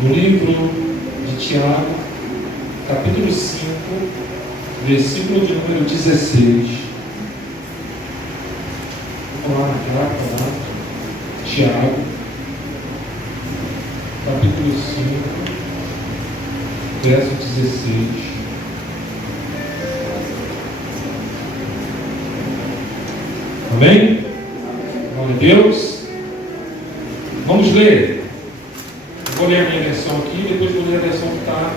No livro de Tiago, capítulo 5, versículo de número 16. Vamos lá naquela, Tiago, capítulo 5, verso 16. Amém? Glória a Deus. Vamos ler. Eu vou ler a minha versão aqui, depois vou ler a versão que está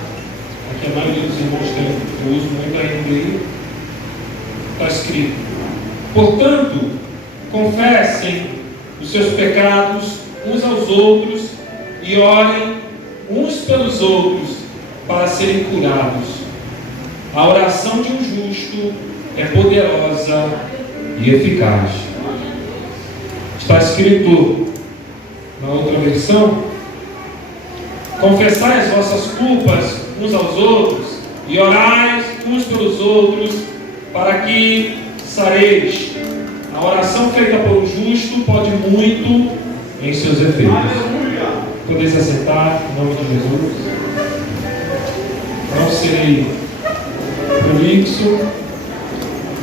aqui. A maioria dos irmãos tem, eu uso muito ainda aí. Está escrito: portanto, confessem os seus pecados uns aos outros e orem uns pelos outros para serem curados. A oração de um justo é poderosa e eficaz. Está escrito na outra versão: confessai as vossas culpas uns aos outros e orai uns pelos outros para que sareis. A oração feita por um justo pode muito em seus efeitos. Aleluia! Podeis assentar em nome de Jesus. Não serei prolixo,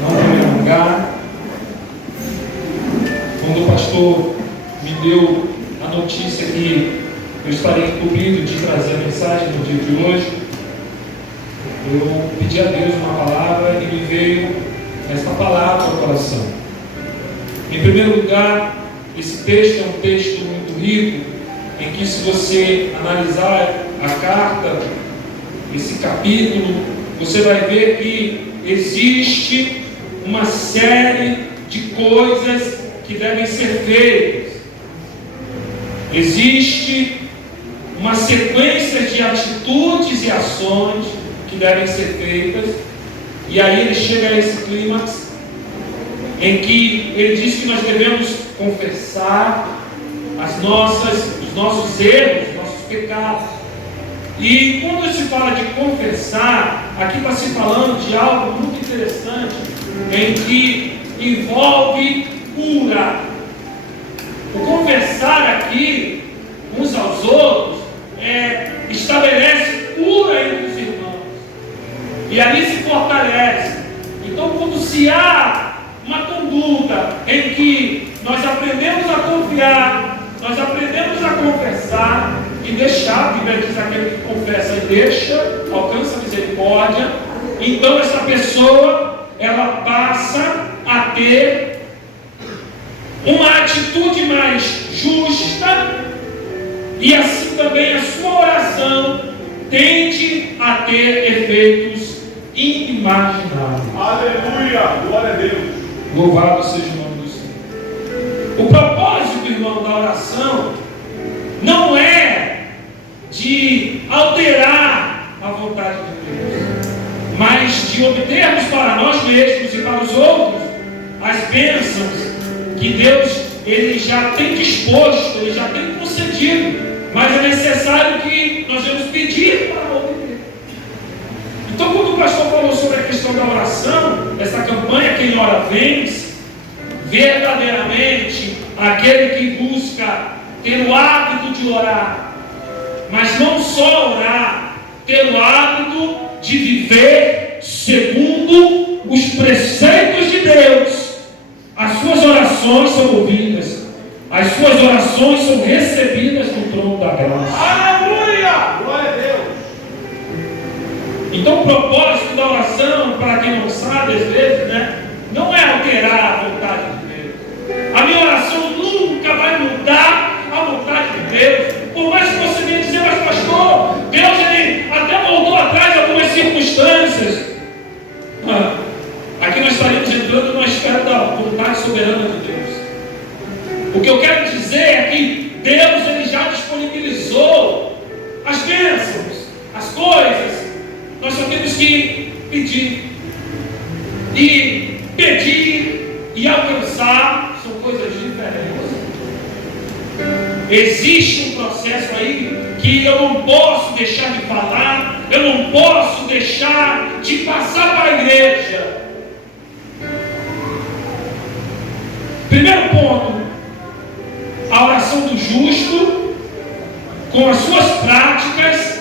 não vou me alongar. Quando o pastor me deu a notícia que eu estaria incumbido de trazer a mensagem no dia de hoje, eu pedi a Deus uma palavra e me veio esta palavra ao coração. Em primeiro lugar, esse texto é um texto muito rico, em que, se você analisar a carta, esse capítulo, você vai ver que existe uma série de coisas que devem ser feitas. Existe uma sequência de atitudes e ações que devem ser feitas. E aí ele chega a esse clímax em que ele diz que nós devemos confessar os nossos erros, os nossos pecados. E quando se fala de confessar, aqui está se falando de algo muito interessante, em que envolve cura. O confessar aqui uns aos outros estabelece cura entre os irmãos, e ali se fortalece. Então, quando se há uma conduta em que nós aprendemos a confiar, nós aprendemos a confessar e deixar, a Bíblia diz: aquele que confessa e deixa alcança a misericórdia. Então essa pessoa, ela passa a ter uma atitude mais justa, e assim também a sua oração tende a ter efeitos inimagináveis. Aleluia! Glória a Deus! Louvado seja o nome do Senhor. O propósito, irmão, da oração não é de alterar a vontade de Deus, mas de obtermos para nós mesmos e para os outros as bênçãos que Deus ele já tem disposto, ele já tem concedido, mas é necessário que nós vamos pedir para obter. Então, quando o pastor falou sobre a questão da oração, essa campanha Quem Ora Vence, verdadeiramente aquele que busca ter o hábito de orar, mas não só orar, ter o hábito de viver segundo os preceitos de Deus. As suas orações são ouvidas, as suas orações são recebidas no trono da graça. Aleluia! Glória a Deus! Então, o propósito da oração, para quem não sabe, às vezes, não é alterar a vontade de Deus. A minha oração nunca vai mudar a vontade de Deus. Por mais que você venha dizer: mas pastor, Deus ele até voltou atrás algumas circunstâncias. Aqui nós estaremos entrando numa esfera da vontade soberana de Deus. O que eu quero dizer é que Deus ele já disponibilizou as bênçãos, as coisas. Nós só temos que pedir. E pedir e alcançar são coisas diferentes. Existe um processo aí que eu não posso deixar de falar, eu não posso deixar de passar para a igreja. Primeiro ponto: a oração do justo com as suas práticas,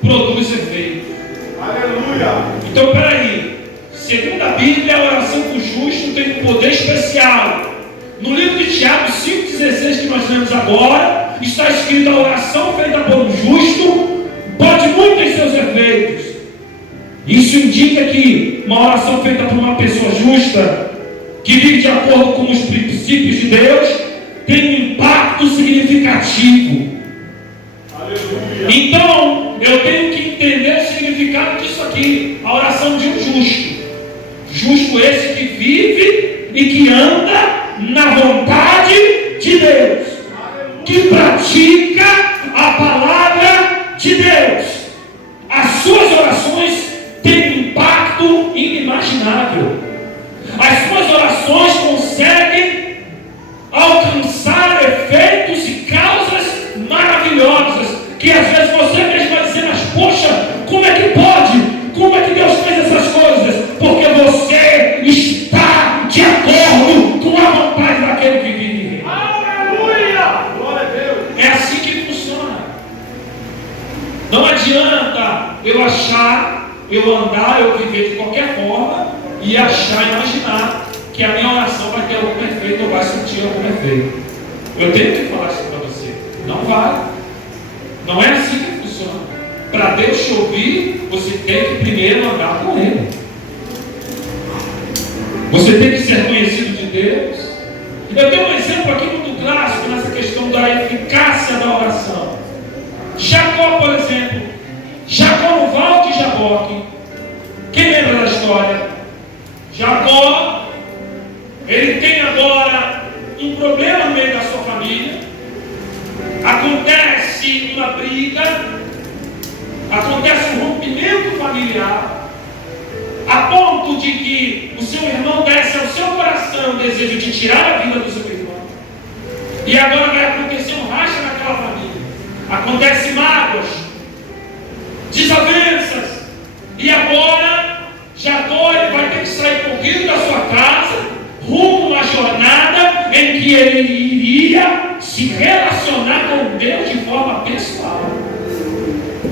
produz efeito. Aleluia! Então, peraí. Segundo a Bíblia, a oração do justo tem um poder especial. No livro de Tiago 5,16 que nós lemos agora, está escrito: a oração feita por um justo pode muito em seus efeitos. Isso indica que uma oração feita por uma pessoa justa, que vive de acordo com os princípios de Deus, tem um impacto significativo. Aleluia. Então, eu tenho que entender o significado disso aqui. A oração de um justo. Justo esse que vive e que anda na vontade de Deus, que pratica a palavra de Deus. As suas orações têm um impacto inimaginável. As suas orações conseguem alcançar efeitos e causas maravilhosas, que às vezes você mesmo vai dizer: mas poxa, como é que pode? Como é que Deus fez essas coisas? Porque você está de acordo com a vontade daquele que vive. Aleluia! Glória a Deus! É assim que funciona. Não adianta eu achar, eu andar, eu viver de qualquer forma e achar, imaginar que a minha oração vai ter algum efeito ou vai sentir algum efeito. Eu tenho que falar isso para você. Não vai. Não é assim que funciona. Para Deus te ouvir, você tem que primeiro andar com Ele. Você tem que ser conhecido de Deus. Eu tenho um exemplo aqui muito clássico nessa questão da eficácia da oração. Jacó, por exemplo. Jacó no Val de Jaboque. Quem lembra da história? Jacó, ele tem agora um problema no meio da sua família. Acontece uma briga, acontece um rompimento familiar, a ponto de que o seu irmão desce ao seu coração o desejo de tirar a vida do seu irmão. E agora vai acontecer um racha naquela família. Acontece mágoas, desavenças. E agora Jacó vai ter que sair correndo da sua casa, rumo a uma jornada em que ele iria se relacionar com Deus de forma pessoal.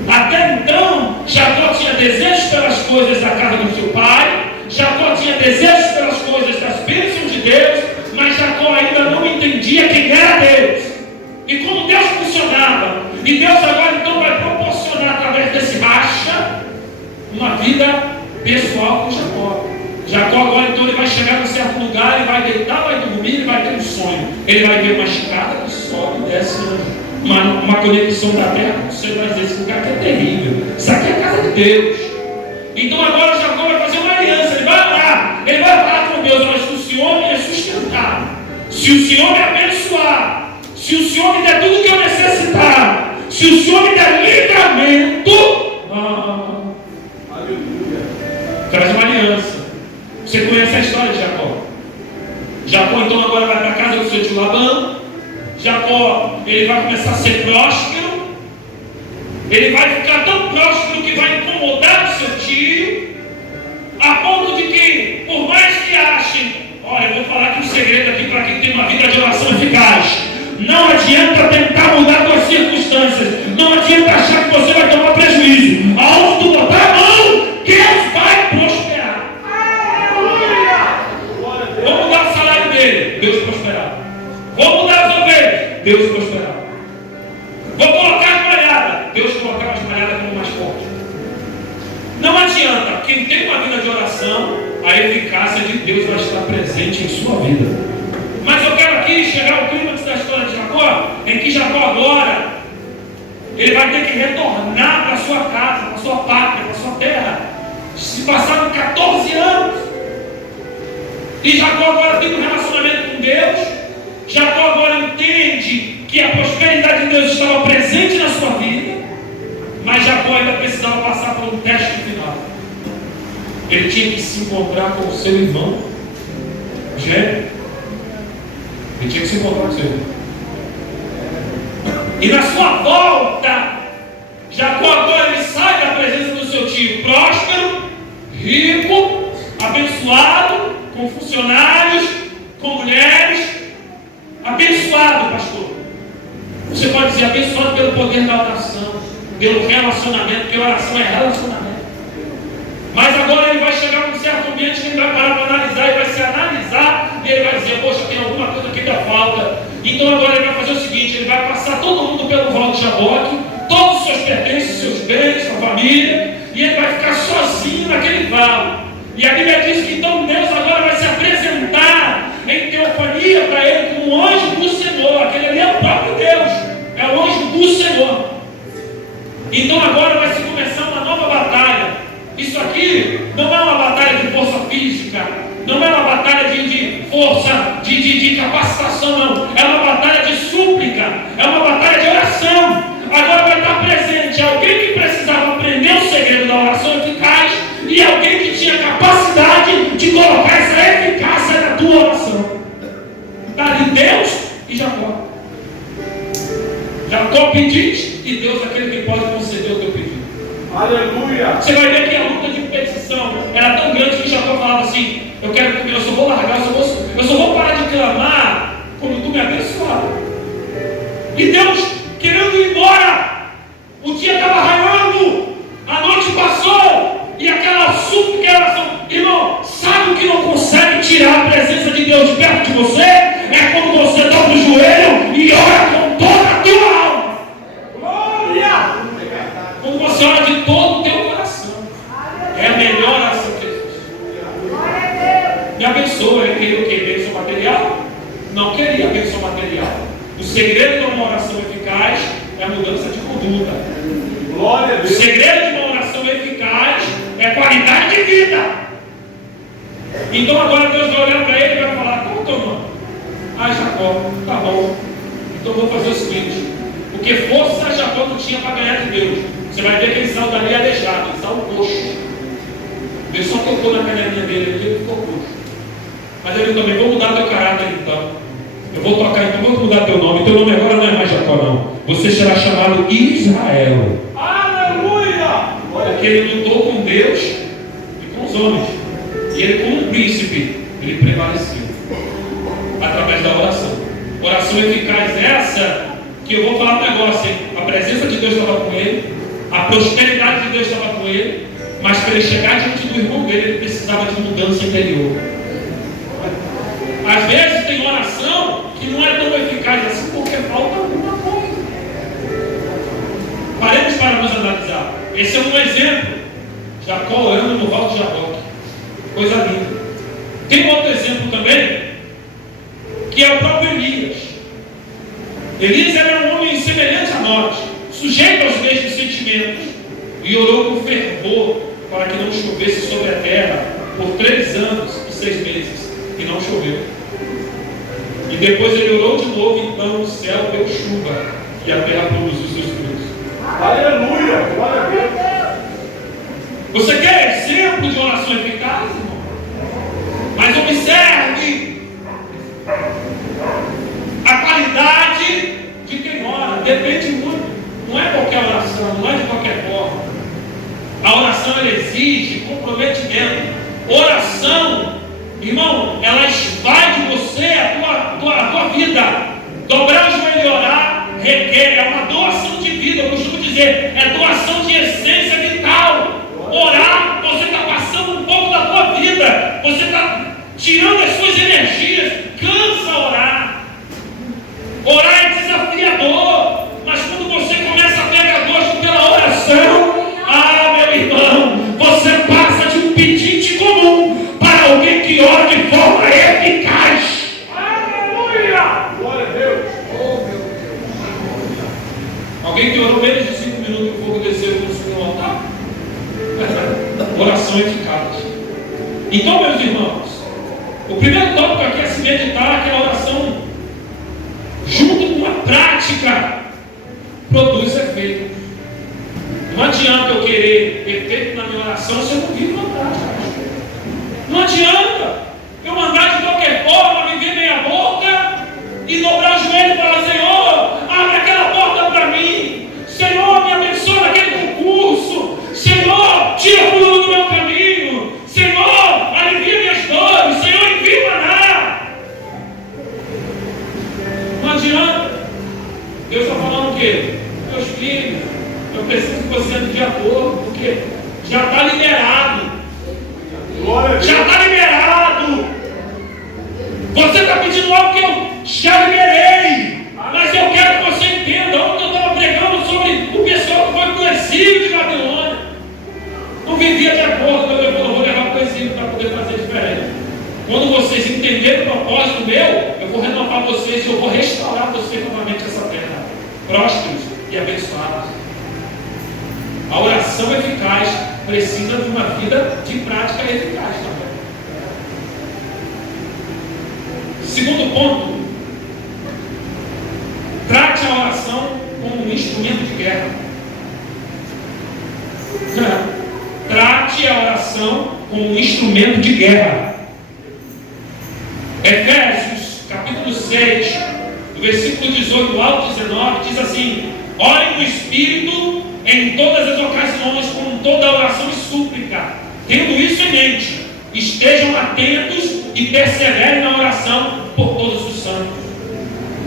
Até então, Jacó tinha desejos pelas coisas da casa do seu pai, Jacó tinha desejos pelas coisas das bênçãos de Deus, mas Jacó ainda não entendia quem era Deus e como Deus funcionava. E Deus agora então vai proporcionar, através desse racha, uma vida pessoal com Jacó. Jacó agora então ele vai chegar num certo lugar, ele vai deitar, vai dormir, ele vai ter um sonho. Ele vai ver uma escada que sobe e desce, uma conexão da terra. Você vai dizer: esse lugar aqui é terrível, isso aqui é a casa de Deus. Então agora Jacó vai fazer uma aliança, ele vai orar, ele vai falar com Deus: mas se o Senhor me sustentar, se o Senhor me abençoar, se o Senhor me der tudo que eu necessitar, se o Senhor me der livramento, traz uma aliança. Você conhece a história de Jacó. Jacó então agora vai para a casa do seu tio Labão. Jacó, ele vai começar a ser próspero. Ele vai ficar tão próspero que vai incomodar o seu tio, a ponto de que, por mais que achem, olha, eu vou falar aqui um segredo aqui para quem tem uma vida de oração eficaz: não adianta tentar mudar suas circunstâncias, não adianta achar que você vai tomar prejuízo. Aonde tu botar a mão, Deus vai prosperar. Vou mudar o salário dele, Deus prosperar. Vou mudar as ovelhas, Deus prosperar. Vou colocar as malhadas, Deus colocar as malhadas como mais forte. Não adianta. Quem tem uma vida de oração, a eficácia de Deus vai estar presente em sua vida. Mas eu quero aqui chegar ao clímax da história de Jacó, em que Jacó agora ele vai ter que retornar para a sua casa, para a sua pátria, para a sua terra. Se passaram 14 anos. E Jacó agora tem um relacionamento com Deus. Jacó agora entende que a prosperidade de Deus estava presente na sua vida. Mas Jacó ainda precisava passar por um teste final. Ele tinha que se encontrar com o seu irmão gêmeo. Ele tinha que se encontrar com o seu irmão. E na sua volta, Jacó agora ele sai da presença do seu tio próspero, rico, abençoado, com funcionários, com mulheres. Abençoado, pastor. Você Você pode dizer abençoado pelo poder da oração, pelo relacionamento, porque oração é relacionamento. Mas agora ele vai chegar num certo ambiente que ele vai parar para analisar, ele vai se analisar e ele vai dizer, poxa, tem alguma coisa que ainda falta. Então agora ele vai fazer o seguinte, ele vai passar todo mundo pelo vale de Jaboque, todos os seus pertences, seus bens, sua família, e ele vai ficar sozinho naquele vale. E a Bíblia diz que então Deus agora vai se apresentar em teofania para ele como um anjo do Senhor. Aquele ali é o próprio Deus, é o anjo do Senhor. Então agora vai se começar uma nova batalha. Isso aqui não é uma batalha de força física, não é uma batalha de força, de capacitação, não. É uma batalha de súplica, é uma batalha de oração. Agora vai estar presente alguém que precisava aprender o segredo da oração eficaz e alguém que tinha capacidade de colocar essa eficácia na tua oração. Está ali Deus e Jacó. Jacó pedinte e Deus é aquele que pode conceder o teu pedido. Aleluia! Você vai ver que a luta de petição era tão grande que Jacó falava assim: eu só vou largar, eu só vou parar de clamar quando tu me abençoar. E Deus querendo ir embora, o dia estava raiando, a noite passou, e aquela súplica e oração. Irmão, sabe o que não consegue tirar a presença de Deus perto de você? É quando você dobra o joelho e ora com toda a tua alma. Glória! Quando você ora de todo o teu coração, é a melhor oração que existe. Me abençoa, ele queria o quê? Bênção material? Não queria bênção material. O segredo de uma oração eficaz é a mudança de conduta. Glória a Deus. O segredo de uma oração eficaz é qualidade de vida. Então agora Deus vai olhar para ele e vai falar: qual é o teu nome? Jacó. Tá bom. Então eu vou fazer o seguinte: porque força Jacó não tinha para ganhar de Deus. Você vai ver que ele saiu dali aleijado, ele saiu coxo. Deus só tocou na canelinha dele e ele ficou coxo. Mas ele também: vou mudar teu caráter então. Eu vou tocar, então vou mudar teu nome. Teu nome agora não é mais Jacó, não. Você será chamado Israel. Aleluia! Porque ele lutou com Deus e com os homens. E ele, como um príncipe, ele prevaleceu através da oração. Oração eficaz essa que eu vou falar um negócio, hein? A presença de Deus estava com ele, a prosperidade de Deus estava com ele, mas para ele chegar diante do irmão dele, ele precisava de mudança interior. Às vezes tem oração que não é tão eficaz assim porque falta alguma coisa. Paremos para nos analisar. Esse é um exemplo. Jacó orando no vale de Jaboque. Coisa linda. Tem outro exemplo também, que é o próprio Elias. Elias era um homem semelhante a nós, sujeito aos mesmos sentimentos, e orou com fervor para que não chovesse sobre a terra por 3 anos e 6 meses, e não choveu. E depois ele orou de novo, então o céu deu chuva e a terra produziu seus frutos. Aleluia! Glória a Deus! Você quer exemplo de oração eficaz, irmão? Mas observe a qualidade de quem ora. Depende muito. Não é qualquer oração, não é de qualquer forma. A oração ela exige comprometimento. Oração, irmão, ela vai de você a tua vida. Dobrar o joelho e orar requer, é uma doação de vida. Eu costumo dizer, é doação de essência vital. Orar, você está passando um pouco da tua vida, você está tirando as suas energias. Cansa orar. Orar é desafiador, mas quando você começa a pegar gosto pela oração, meu irmão, você passa de um pedinte comum para alguém que ora de forma eficaz. Aleluia! Glória a Deus! Alguém que orou menos de 5 minutos que o fogo desceu e consumiu o altar? Oração eficaz. Então, meus irmãos, o primeiro tópico aqui é se meditar que a oração, junto com uma prática, produz efeito. Não adianta eu querer efeito na minha oração se eu não vivo uma prática. Não adianta eu mandar de qualquer forma, me ver meia boca e dobrar o joelho e falar: Senhor, abre aquela porta para mim. Senhor, me abençoa naquele concurso. Senhor, tira o mundo do meu caminho. Senhor, alivia minhas dores. Senhor, envia o maná. Não adianta. Deus está falando não precisa que você ande de acordo, porque já está liberado. Já está liberado. Você está pedindo algo que eu já liberei. Mas eu quero que você entenda. Ontem eu estava pregando sobre o pessoal que foi para o exílio de Babilônia. Não vivia de acordo, eu vou levar para o exílio para poder fazer diferente. Quando vocês entenderem o propósito meu, eu vou renovar vocês e eu vou restaurar vocês novamente essa terra. Prósperos e abençoados. A oração eficaz precisa de uma vida de prática eficaz também. Segundo ponto, trate a oração como um instrumento de guerra. Trate a oração como um instrumento de guerra. Efésios, capítulo 6, do versículo 18 ao 19, diz assim: orem no Espírito em todas as ocasiões, com toda oração e súplica. Tendo isso em mente, estejam atentos e perseverem na oração por todos os santos.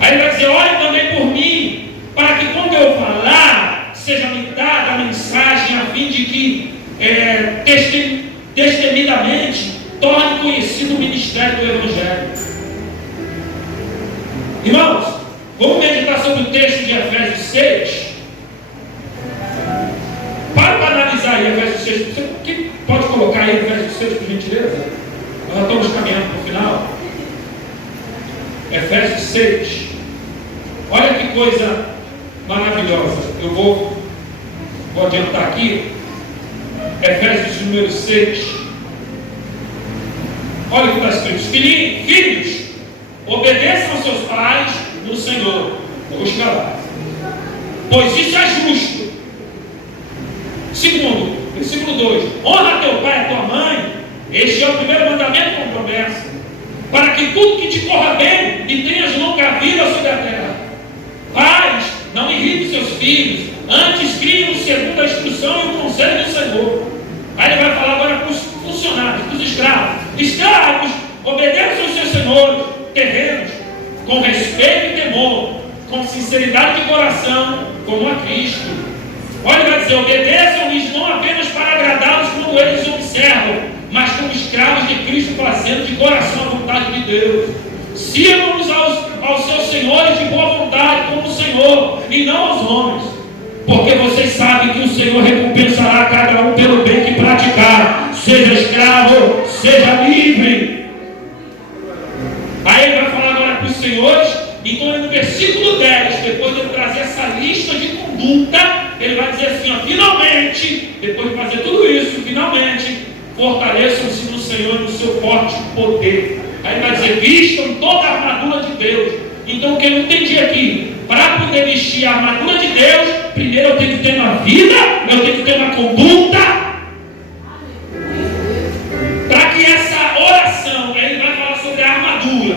Aí ele vai dizer: orem também por mim, para que quando eu falar, seja me dada a mensagem, a fim de que destemidamente torne conhecido o ministério do Evangelho. Irmãos, vamos meditar sobre o texto de Efésios 6. Para analisar aí Efésios 6. Você pode colocar aí Efésios 6, por gentileza? Nós já estamos caminhando para o final. Efésios 6. Olha que coisa maravilhosa. Eu vou adiantar aqui. Efésios número 6. Olha o que está escrito: filhos, obedeçam aos seus pais no Senhor. Vou escalar. Pois isso é justo. Segundo, versículo 2: honra teu pai e tua mãe. Este é o primeiro mandamento com promessa, para que tudo que te corra bem e tenhas longa vida sobre a terra. Pais, não irritem seus filhos, antes criem-os segundo a instrução e o conselho do Senhor. Aí ele vai falar agora para os funcionários, para os escravos. Escravos, obedeçam aos seus senhores terrenos, com respeito e temor, com sinceridade de coração, como a Cristo. Olha, ele vai dizer: obedeçam-lhes não apenas para agradá-los como eles observam, mas como escravos de Cristo, fazendo de coração a vontade de Deus. Sirvam-nos aos seus senhores de boa vontade, como o Senhor, e não aos homens, porque vocês sabem que o Senhor recompensará cada um pelo bem que praticar, seja escravo, seja livre. Aí ele vai falar agora para os senhores. Então, no versículo 10, depois de ele trazer essa lista de conduta, ele vai dizer assim: ó, finalmente, depois de fazer tudo isso, finalmente, fortaleçam-se no Senhor e no seu forte poder. Aí ele vai dizer: vistam toda a armadura de Deus. Então, o que eu entendi aqui? Para poder vestir a armadura de Deus, primeiro eu tenho que ter uma vida, eu tenho que ter uma conduta. Para que essa oração, aí ele vai falar sobre a armadura.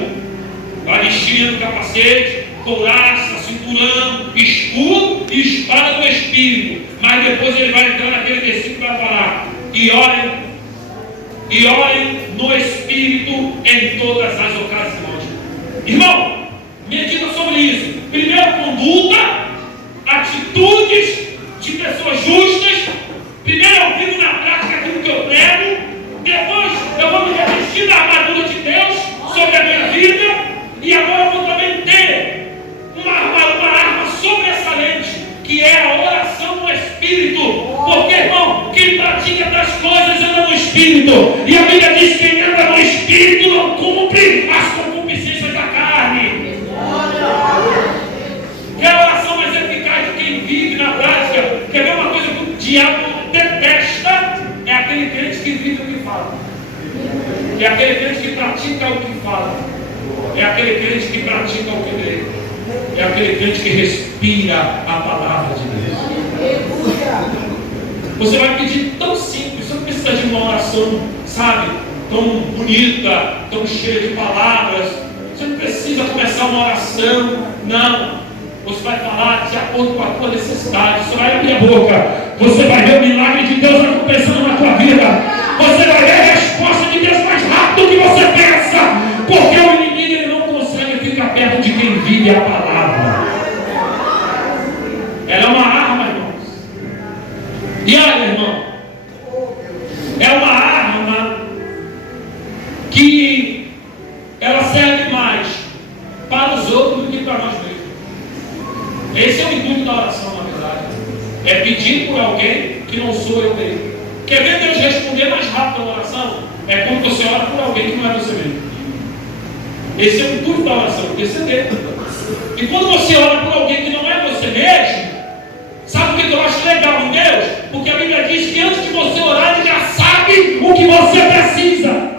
Vai vestindo capacete, couraça, cinturão, escudo e espada do Espírito. Mas depois ele vai entrar naquele versículo e vai falar: e orem no Espírito em todas as ocasiões. Irmão, medita sobre isso. Primeiro, conduta, atitudes de pessoas justas. Primeiro, eu vivo na prática aquilo que eu prego. Depois, eu vou me revestir da armadura de Deus sobre a minha vida. E agora eu vou também ter uma arma sobressalente, que é a oração no Espírito. Porque, irmão, quem pratica das coisas anda no Espírito. E a Bíblia diz que quem anda no Espírito não cumpre as concupiscências da carne. Que é a oração mais eficaz de quem vive na prática. Quer ver uma coisa que o diabo detesta? É aquele crente que vive o que fala. É aquele crente que pratica o que fala. É aquele crente que pratica o que lê. É aquele crente que respira a palavra de Deus. Você vai pedir tão simples. Você não precisa de uma oração, sabe, tão bonita, tão cheia de palavras. Você não precisa começar uma oração. Não. Você vai falar de acordo com a tua necessidade. Você vai abrir a boca. Você vai ver o milagre de Deus acontecendo na tua vida. Você vai ver a resposta de Deus mais rápido do que você pensa. Porque o inimigo ele não consegue ficar perto de quem vive a palavra. Ela é uma arma, irmãos. E olha, irmão, é uma arma que ela serve mais para os outros do que para nós mesmos. Esse é o intuito da oração, na verdade. É pedir por alguém que não sou eu mesmo. Quer ver Deus responder mais rápido a oração? É quando você ora por alguém que não é você mesmo. Esse é o intuito da oração, interceder. E quando você ora por alguém que não é você mesmo, sabe o que eu acho legal em Deus? Porque a Bíblia diz que antes de você orar, Ele já sabe o que você precisa.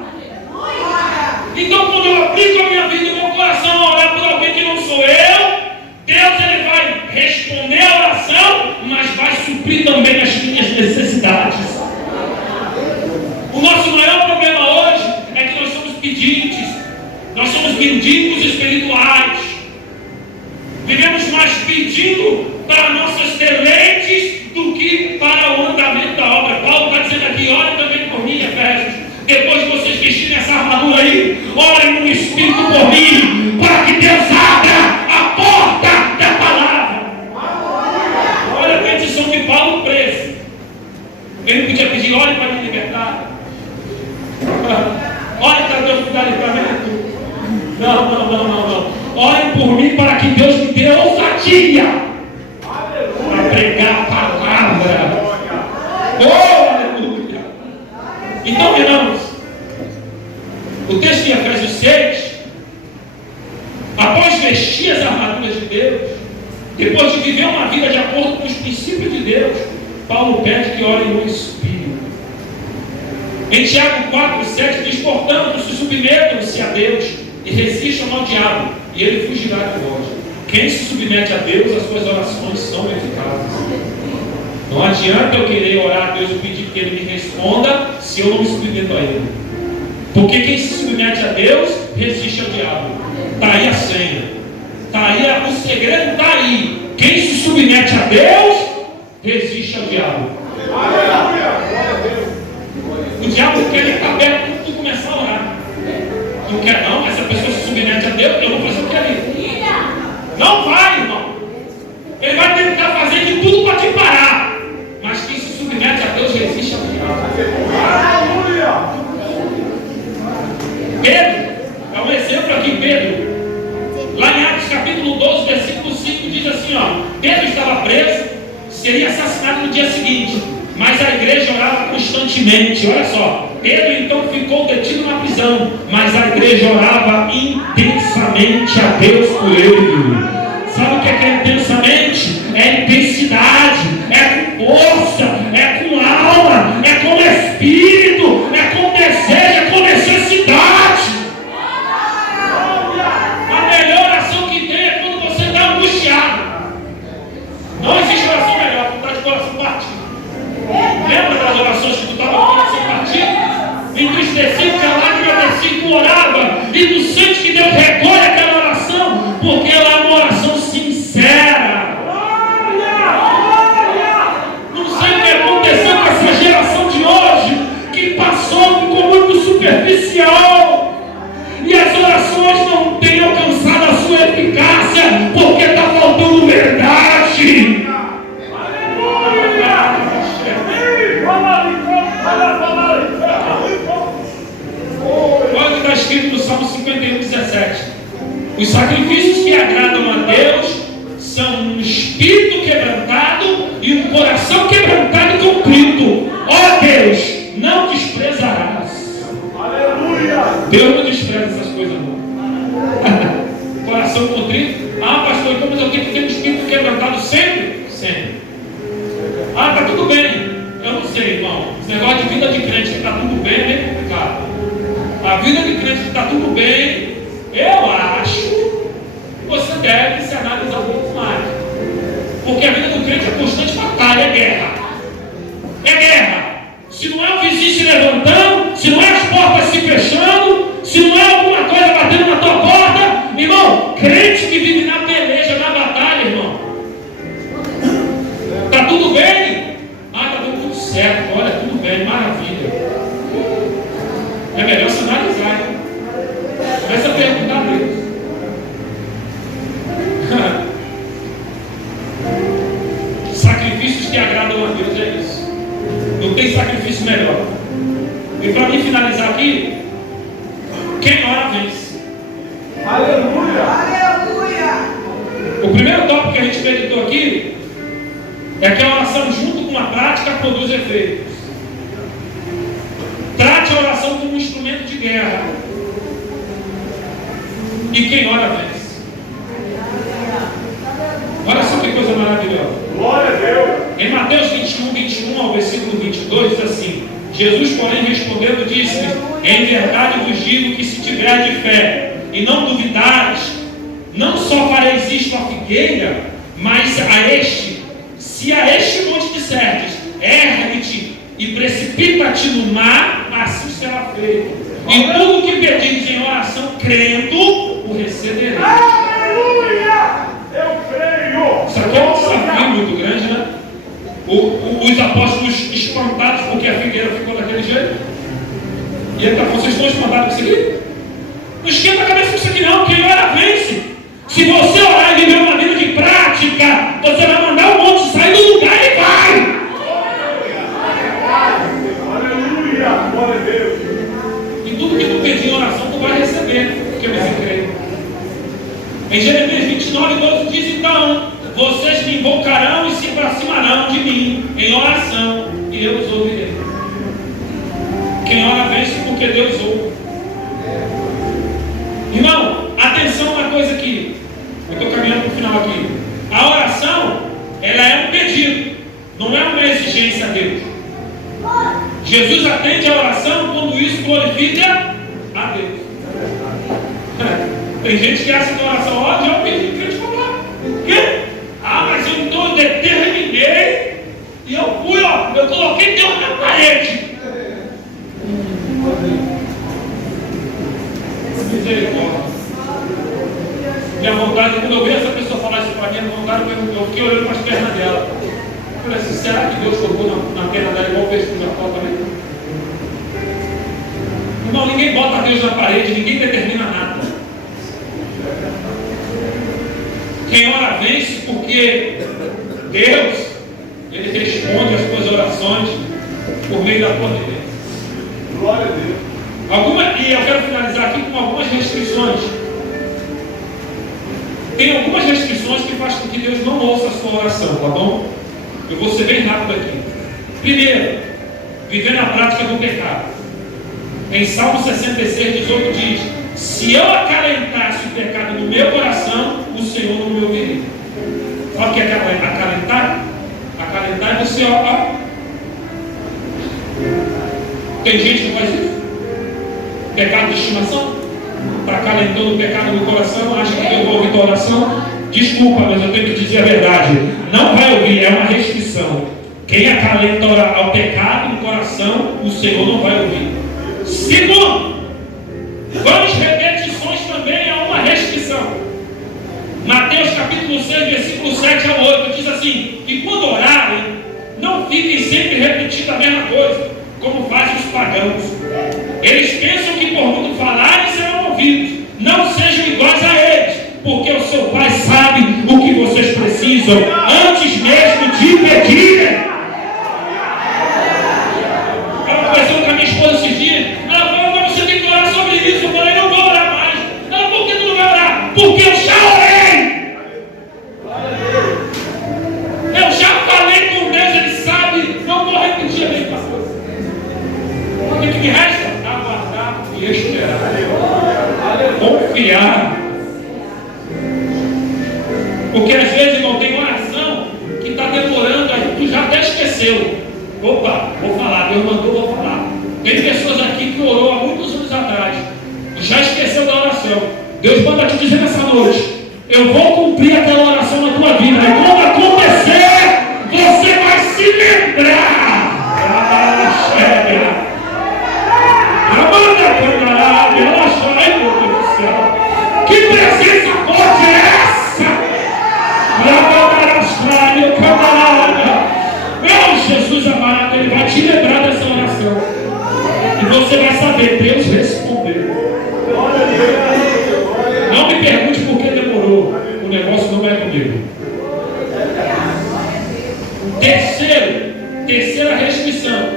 Então, quando eu aplico a minha vida e o meu coração a orar por alguém que não sou eu, Deus ele vai responder a oração, mas vai suprir também as minhas necessidades. O nosso maior problema hoje é que nós somos pedintes, nós somos mendigos espirituais. Vivemos mais pedindo para nossas deleites do que para o andamento da obra. Paulo está dizendo aqui, olhem também por mim, Efésios. Depois de vocês vestirem essa armadura aí, orem no Espírito por mim, para que Deus abra a porta da palavra. Olha a petição de Paulo preso. Ele não podia pedir, olhem para me libertar. Olhem para Deus me dar livramento. Não. Orem por mim para que Deus me dê ousadia para pregar a palavra. Oh, aleluia! Então, irmãos, o texto de Efésios 6, após vestir as armaduras de Deus, depois de viver uma vida de acordo com os princípios de Deus, Paulo pede que orem no Espírito. Em Tiago 4,7 diz, portanto, se submetam-se a Deus e resistam ao diabo, e ele fugirá de vós. Quem se submete a Deus, as suas orações são eficazes. Não adianta eu querer orar a Deus e pedir que Ele me responda se eu não me submeto a Ele. Porque quem se submete a Deus, resiste ao diabo. Está aí a senha. Está aí, o segredo está aí. Quem se submete a Deus, resiste ao diabo. O diabo quer ele ficar perto quando tu começar a orar. Não quer não, essa pessoa se submete a Deus, eu vou fazer o que ali. Não vai, irmão. Ele vai tentar fazer de tudo para te parar. Mas quem se submete a Deus resiste ao diabo. Pedro, é um exemplo aqui, Pedro. Lá em Atos capítulo 12, versículo 5, diz assim, ó. Pedro estava preso, seria assassinado no dia seguinte. Mas a igreja orava constantemente. Olha só, Pedro então ficou detido na prisão, mas a igreja orava intensamente a Deus por ele. Sabe o que é intensamente? É intensidade, é com força, é com alma, é com espírito, é com desejo, é com necessidade. A melhor oração que tem é quando você está angustiado. Não existe oração melhor, quando está de coração partido. Lembra das orações que tu estava com o coração partido? Entristecido, que a lágrima descia, tu orava, e tu sente que Deus recolhe aquela oração, porque ela é uma oração sincera. Não sei o que aconteceu com essa geração de hoje, que passou, ficou muito superficial, e as orações não têm alcançado a sua eficácia, porque está faltando verdade. Olha o que está escrito no Salmo 51, 17. Os sacrifícios que agradam a Deus são um espírito quebrantado e um coração quebrantado e contrito. Ó Deus, não desprezarás. Aleluia! Deus não despreza essas coisas, não. Coração contrito. Ah, pastor, então mas eu tenho que ter um espírito quebrantado sempre? Sempre. Ah, está tudo bem. Eu não sei, irmão. Esse negócio de vida de crente que está tudo bem é bem complicado. A vida de crente que está tudo bem, eu acho que você deve se analisar um pouco mais. Porque a vida do crente é constante batalha, é guerra. É guerra. Se não é o vizinho se levantando, se não é as portas se fechando, se não é alguma coisa batendo na tua porta, irmão, crente que vive na peleja, na batalha, irmão. Está tudo bem? Ah, está tudo certo, olha, tudo bem, maravilha. É melhor se analisar, hein? Começa a perguntar a Deus. Sacrifícios que agradam Não tem sacrifício melhor. E para mim finalizar aqui, quem ora vence. Aleluia. Aleluia. O primeiro tópico que a gente meditou aqui é que a oração junto com a prática produz efeitos. Trate a oração como um instrumento de guerra. E quem ora vence. Olha só que coisa maravilhosa. Glória a Deus. Em Mateus 21 ao versículo 22 diz assim: Jesus, porém, respondendo, disse: em verdade vos digo que se tiver de fé e não duvidares, não só fareis isto à figueira, mas a este, se a este monte disserdes, ergue-te e precipita-te no mar, assim será feito. E tudo que pedires em oração, crendo, o recebereis. Aleluia. Eu creio. Isso aqui é um desafio muito grande, né? Os apóstolos espantados porque a figueira ficou daquele jeito. E ele está falando: vocês estão espantados com isso aqui? Não esquenta a cabeça com isso aqui não, quem ora vence. Se você orar e viver uma vida de prática, você vai mandar o monte sair do lugar e vai. Aleluia. Glória a Deus. E tudo que tu pedir em oração, tu vai receber, porque você crê. Em Jeremias 29:12 diz: então, vocês me invocarão e se aproximarão de mim em oração, e eu os ouvirei. Quem ora vence porque Deus ouve. Irmão, atenção a uma coisa aqui. Eu estou caminhando para o final aqui. A oração, ela é um pedido, não é uma exigência a Deus. Jesus atende a oração quando isso glorifica a Deus. Tem gente que acha que a oração, ó, já pedi que crente falar. O quê? Ah, mas eu então determinei e eu fui, ó, eu coloquei Deus na parede. Misericórdia. Minha vontade, quando eu vi essa pessoa falar isso para mim, minha vontade, eu fiquei olhando para as pernas dela. Eu falei assim: será que Deus tocou na perna dela igual fez com Jacó também? Irmão, ninguém bota Deus na parede, ninguém determina nada. Quem ora vence porque Deus, Ele responde às tuas orações por meio da providência. Glória a Deus. E eu quero finalizar aqui com algumas restrições. Tem algumas restrições que fazem com que Deus não ouça a sua oração, tá bom? Eu vou ser bem rápido aqui. Primeiro, viver na prática do pecado. Em Salmo 66:18 diz: se eu acalentasse o pecado no meu coração, o Senhor não me ouviria. Sabe o que é acalentar? Acalentar é você, ó. Tem gente que faz isso. Pecado de estimação. Está acalentando o pecado no coração, acha que eu vou ouvir tua oração. Desculpa, mas eu tenho que dizer a verdade. Não vai ouvir, é uma restrição. Quem acalenta ao pecado no coração, o Senhor não vai ouvir. Segundo, vamos repetições também é uma restrição. Mateus capítulo 6, versículo 7 ao 8 diz assim: e quando orarem, não fiquem sempre repetindo a mesma coisa, como fazem os pagãos. Eles pensam que por muito falarem serão ouvidos. Não sejam iguais a eles, porque o seu Pai sabe o que vocês precisam antes mesmo de pedirem. Eu conversando com a minha esposa esses dias. Ela falou: mas você tem que orar sobre isso. Eu falei: não vou orar mais. Ela: por que tu não vai orar? Porque eu já orei. Eu já falei com Deus, Ele sabe. Não vou repetir a mesma coisa. O que me resta? Aguardar e esperar. Confiar. Porque às vezes, irmão, tem oração que está demorando, aí tu já até esqueceu. Opa, vou falar, Deus mandou, vou falar. Tem pessoas aqui que orou há muitos anos atrás, já esqueceu da oração. Deus manda te dizer nessa noite: eu vou cumprir aquela oração na tua vida. E quando acontecer, você vai se lembrar. Que presença forte é essa? Meu Jesus amado, Ele vai te lembrar dessa oração. E você vai saber: Deus respondeu. Não me pergunte por que demorou. O negócio não é comigo. Terceiro Terceira restrição: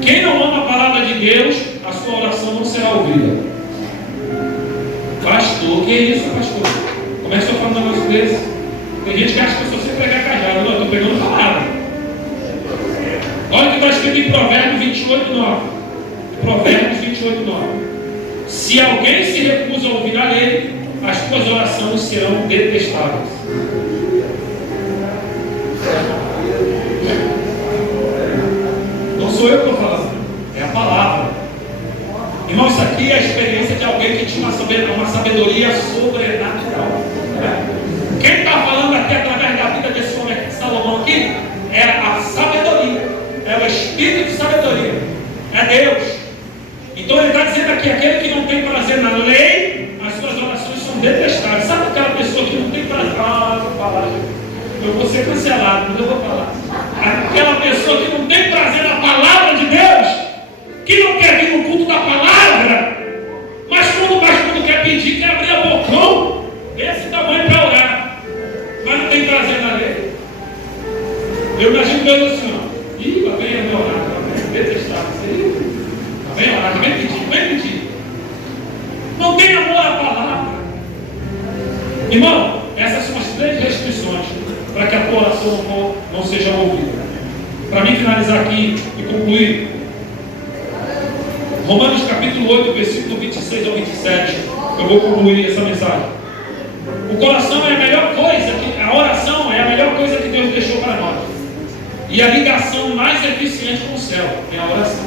quem não ama a palavra de Deus, a sua oração não será ouvida. Pastor, que é isso, pastor? Como é que o senhor fala um negócio desse? Tem gente que acha que eu sou sempre pregar cajado. Não, eu estou pegando palavra. Olha o que está escrito em Provérbios 28:9. Provérbios 28:9. Se alguém se recusa a ouvir a lei, as tuas orações serão detestáveis. Não sou eu que estou falando, é a palavra. Irmão, isso aqui é a experiência de alguém que tinha uma sabedoria sobrenatural. Quem está falando aqui através da vida desse homem aqui, Salomão aqui, é a sabedoria, é o espírito de sabedoria, é Deus. Então ele está dizendo aqui: aquele que não tem prazer na lei, as suas orações são detestáveis. Sabe aquela pessoa que não tem prazer? Vou falar, eu vou ser cancelado, mas eu vou falar. Aquela pessoa que não tem prazer na palavra de Deus, que não quer vir no culto da palavra, mas quando quer pedir, quer abrir a bocão desse tamanho para orar, mas não tem prazer na lei. Eu imagino Deus assim: ó, ih, lá vem a minha orar, lá vem detestável. Vem orar, vem pedir. Não tem amor à palavra. Irmão, essas são as 3 restrições para que a tua oração não seja ouvida. Para mim finalizar aqui e concluir, Romanos capítulo 8, versículo 26 ao 27, eu vou concluir essa mensagem. O coração é a melhor coisa, a oração é a melhor coisa que Deus deixou para nós. E a ligação mais eficiente com o céu é a oração.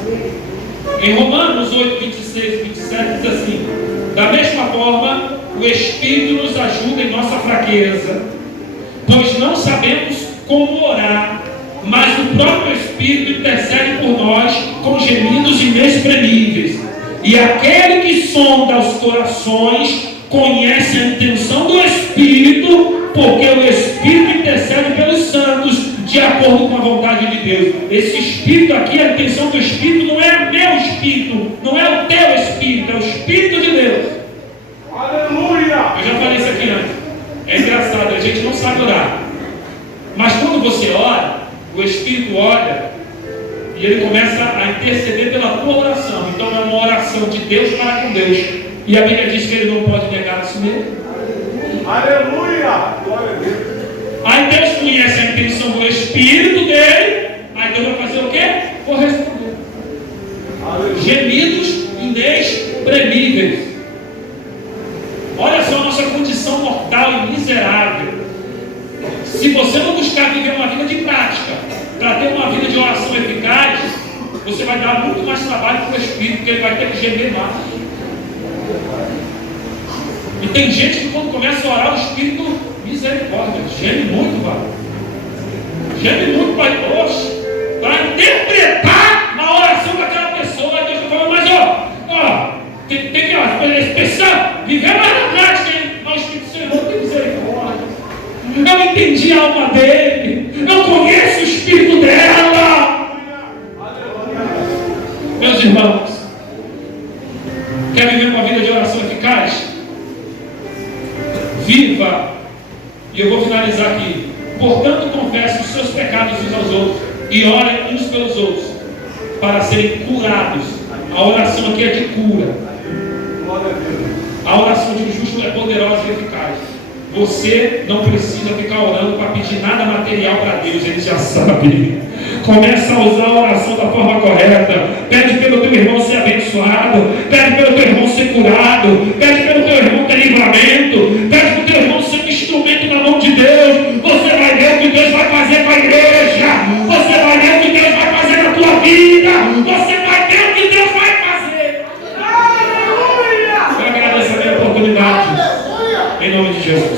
Em Romanos 8, 26 e 27 diz assim: da mesma forma, o Espírito nos ajuda em nossa fraqueza, pois não sabemos como orar, mas o próprio Espírito intercede por nós com gemidos inexprimíveis. E aquele que sonda os corações conhece a intenção do Espírito, porque o Espírito intercede pelos santos de acordo com a vontade de Deus. Esse Espírito aqui, a intenção do Espírito não é o meu Espírito, não é o teu Espírito, é o Espírito de Deus. Aleluia! Eu já falei isso aqui antes. É engraçado, a gente não sabe orar, mas quando você ora, o Espírito olha e ele começa a interceder pela tua oração. Então é uma oração de Deus para com Deus, e a Bíblia diz que ele não pode negar a si mesmo. Aleluia! Glória a Deus. Aí Deus conhece a intenção do Espírito dele, aí Deus vai fazer o quê? Corresponder. Gemidos inexprimíveis. Olha só a nossa condição mortal e miserável. Se você não buscar viver uma vida de prática, para ter uma vida de oração eficaz, você vai dar muito mais trabalho para o Espírito, porque ele vai ter que gemer mais. E tem gente que quando começa a orar, o Espírito, misericórdia, geme muito, vai. Geme muito, vai, poxa, para interpretar na oração daquela pessoa. Aí Deus está falando: mas tem que pensar, viver mais na prática, hein? Mas o Espírito Senhor tem misericórdia. Eu entendi a alma dele, eu conheço o espírito dela. Meus irmãos, quer viver uma vida de oração eficaz? Viva, e eu vou finalizar aqui. Portanto, confesse os seus pecados uns aos outros e orem uns pelos outros para serem curados. A oração aqui é de cura. A oração de um justo é poderosa e eficaz. Você não precisa ficar orando para pedir nada material para Deus, ele já sabe. Começa a usar a oração da forma correta. Pede pelo teu irmão ser abençoado, pede pelo teu irmão ser curado, pede pelo teu irmão ter livramento, pede para o teu irmão ser um instrumento na mão de Deus. Você vai ver o que Deus vai fazer com a igreja, você vai ver o que Deus vai fazer na tua vida, você vai ver o que Deus vai fazer. Eu agradeço a minha oportunidade, em nome de Jesus.